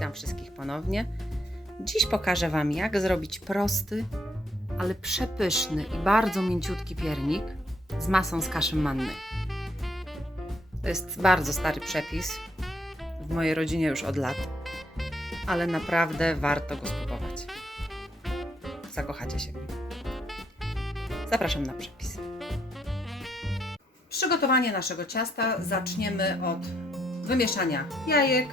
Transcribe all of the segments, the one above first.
Witam wszystkich ponownie. Dziś pokażę Wam, jak zrobić prosty, ale przepyszny i bardzo mięciutki piernik z masą z kaszy mannej. To jest bardzo stary przepis, w mojej rodzinie już od lat, ale naprawdę warto go spróbować. Zakochacie się. Zapraszam na przepis. Przygotowanie naszego ciasta zaczniemy od wymieszania jajek,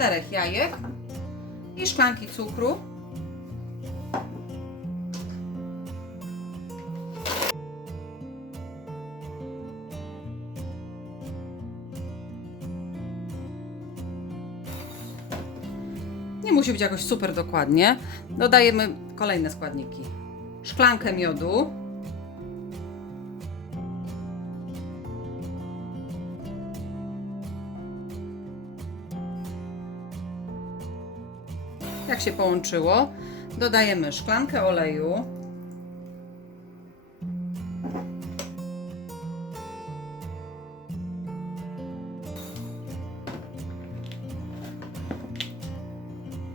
czterech jajek i szklanki cukru. Nie musi być jakoś super dokładnie. Dodajemy kolejne składniki. Szklankę miodu, Jak się połączyło, dodajemy szklankę oleju.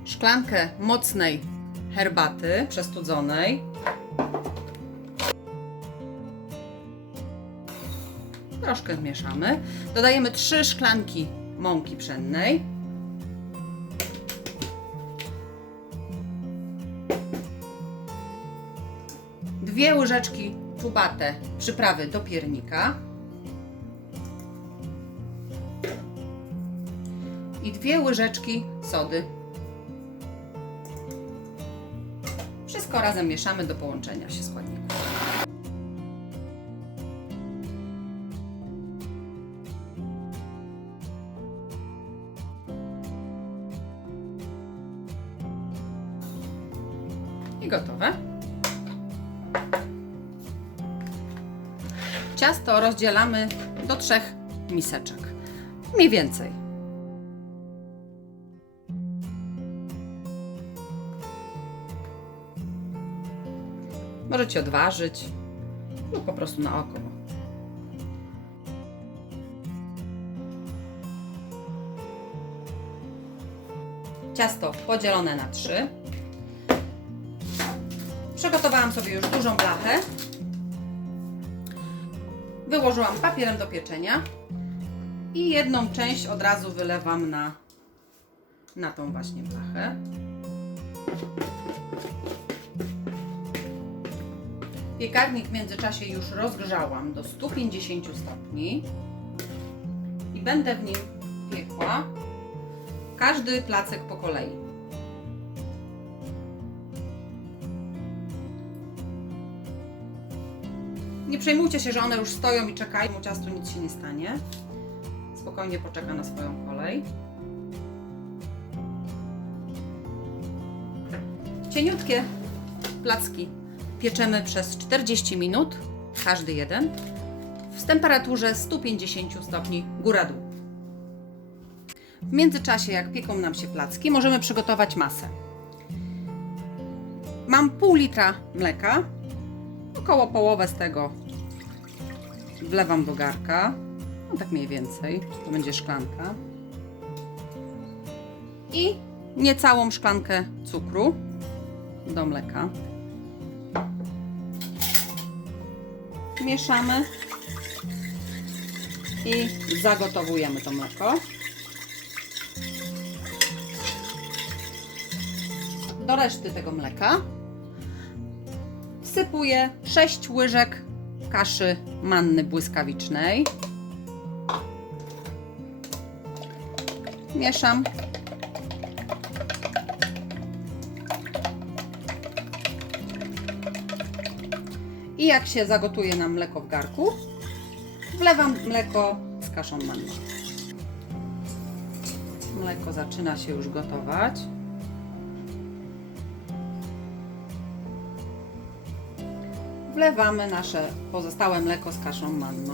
Szklankę mocnej herbaty przestudzonej. Troszkę mieszamy. Dodajemy 3 szklanki mąki pszennej. Dwie łyżeczki czubate przyprawy do piernika i dwie łyżeczki sody. Wszystko razem mieszamy do połączenia się składników. Rozdzielamy do trzech miseczek. Mniej więcej. Możecie odważyć lub po prostu na oko. Ciasto podzielone na trzy. Przygotowałam sobie już dużą blachę wyłożyłam papierem do pieczenia i jedną część od razu wylewam na, na tą właśnie blachę. Piekarnik w międzyczasie już rozgrzałam do 150 stopni i będę w nim piekła każdy placek po kolei. Nie przejmujcie się, że one już stoją i czekają, mu ciastu nic się nie stanie. Spokojnie poczeka na swoją kolej. Cieniutkie placki pieczemy przez 40 minut, każdy jeden, w temperaturze 150 stopni góra-dół. W międzyczasie, jak pieką nam się placki, możemy przygotować masę. Mam pół litra mleka, około połowę z tego wlewam do garka, no tak mniej więcej, to będzie szklanka. I niecałą szklankę cukru do mleka. Mieszamy i zagotowujemy to mleko. Do reszty tego mleka wsypuję 6 łyżek kaszy manny błyskawicznej. Mieszam. I jak się zagotuje nam mleko w garku, wlewam mleko z kaszą manną. Mleko zaczyna się już gotować. Wlewamy nasze pozostałe mleko z kaszą manną.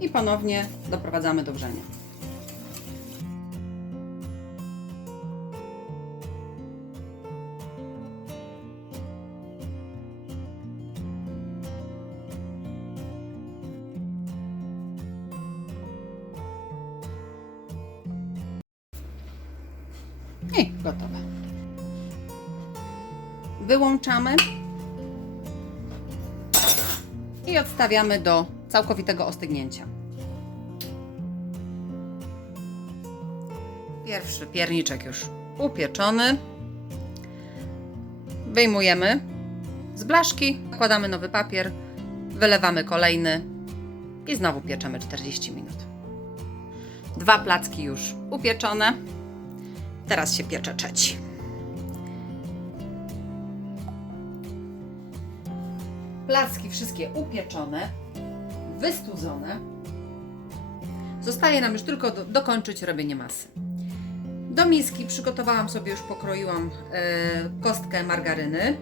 I ponownie doprowadzamy do wrzenia. Wyłączamy i odstawiamy do całkowitego ostygnięcia. Pierwszy pierniczek już upieczony. Wyjmujemy z blaszki, nakładamy nowy papier, wylewamy kolejny i znowu pieczemy 40 minut. Dwa placki już upieczone. Teraz się piecze trzeci. Placki wszystkie upieczone, wystudzone. Zostaje nam już tylko do, dokończyć robienie masy. Do miski przygotowałam sobie, już pokroiłam e, kostkę margaryny.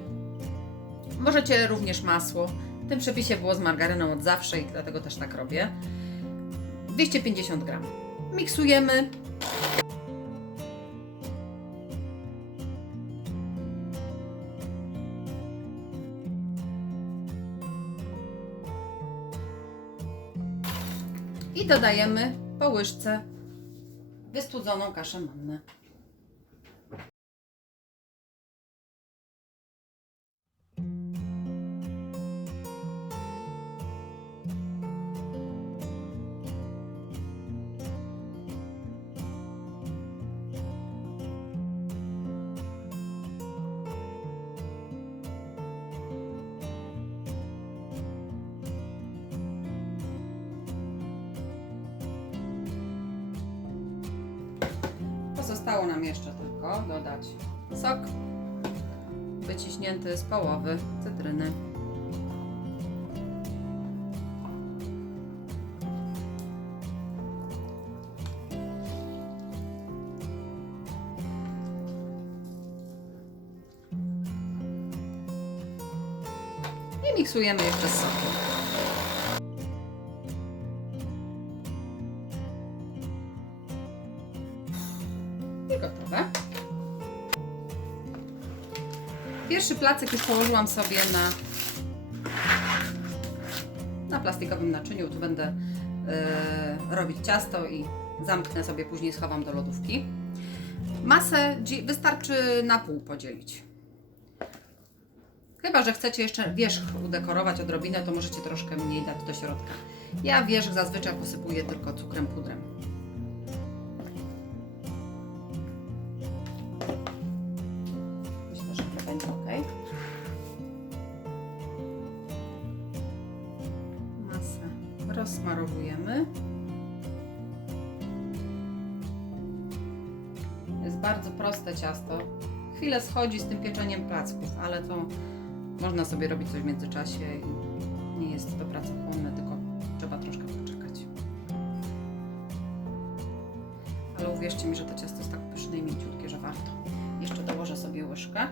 Możecie również masło. W tym przepisie było z margaryną od zawsze i dlatego też tak robię. 250 gram. Miksujemy. I dodajemy po łyżce wystudzoną kaszę mannę. Pozostało nam jeszcze tylko dodać sok wyciśnięty z połowy cytryny. I miksujemy jeszcze z sokiem. Placek już położyłam sobie na, na plastikowym naczyniu. Tu będę e, robić ciasto i zamknę sobie, później schowam do lodówki. Masę wystarczy na pół podzielić. Chyba, że chcecie jeszcze wierzch udekorować odrobinę, to możecie troszkę mniej dać do środka. Ja wierzch zazwyczaj posypuję tylko cukrem pudrem. Ok. Masę rozsmarowujemy. Jest bardzo proste ciasto. Chwilę schodzi z tym pieczeniem placków, ale to można sobie robić coś w międzyczasie i nie jest to pracochłonne, tylko trzeba troszkę poczekać. Ale uwierzcie mi, że to ciasto jest tak pyszne i mięciutkie, że warto. Jeszcze dołożę sobie łyżkę.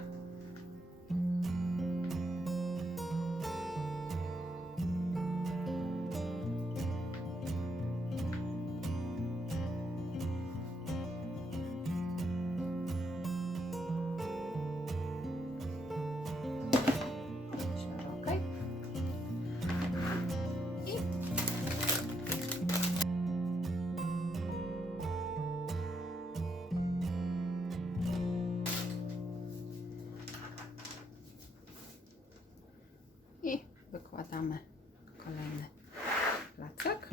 Wykładamy kolejny placek.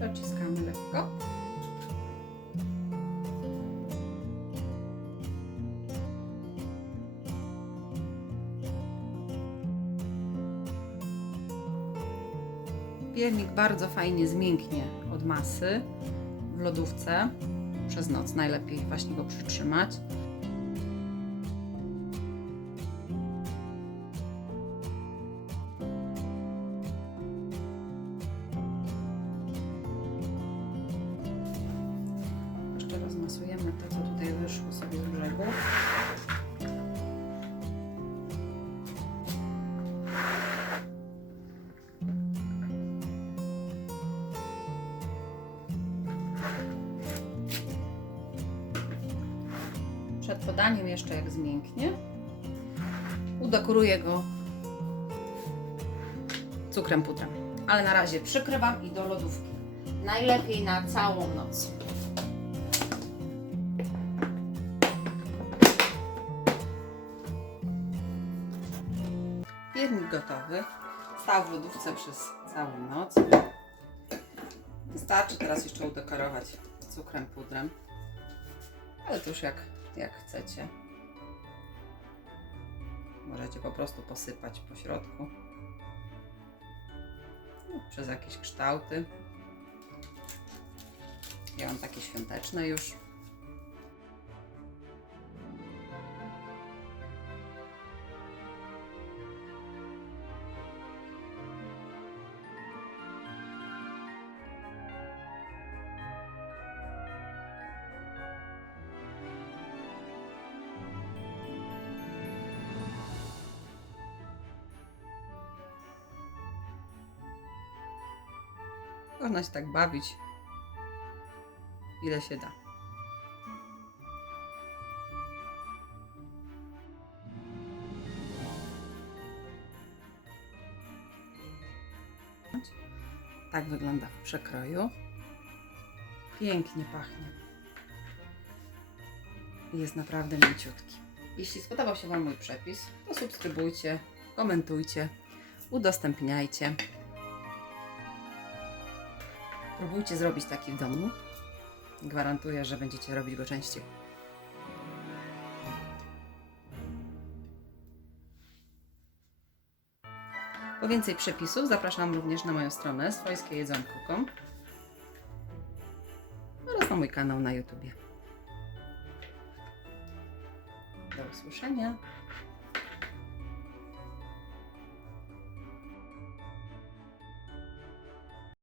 Dociskamy lekko. Piernik bardzo fajnie zmięknie od masy w lodówce przez noc. Najlepiej właśnie go przytrzymać. przed podaniem jeszcze jak zmięknie. Udekoruję go cukrem pudrem. Ale na razie przykrywam i do lodówki. Najlepiej na całą noc. Piernik gotowy. Stał w lodówce przez całą noc. Wystarczy teraz jeszcze udekorować cukrem pudrem. Ale to już jak jak chcecie. Możecie po prostu posypać po środku. No, przez jakieś kształty. Ja mam takie świąteczne już. Można się tak bawić, ile się da. Tak wygląda w przekroju. Pięknie pachnie. Jest naprawdę mięciutki. Jeśli spodobał się Wam mój przepis, to subskrybujcie, komentujcie, udostępniajcie. Próbujcie zrobić taki w domu. Gwarantuję, że będziecie robić go częściej. Po więcej przepisów zapraszam również na moją stronę swojskiejedzonko.com oraz na mój kanał na YouTubie. Do usłyszenia.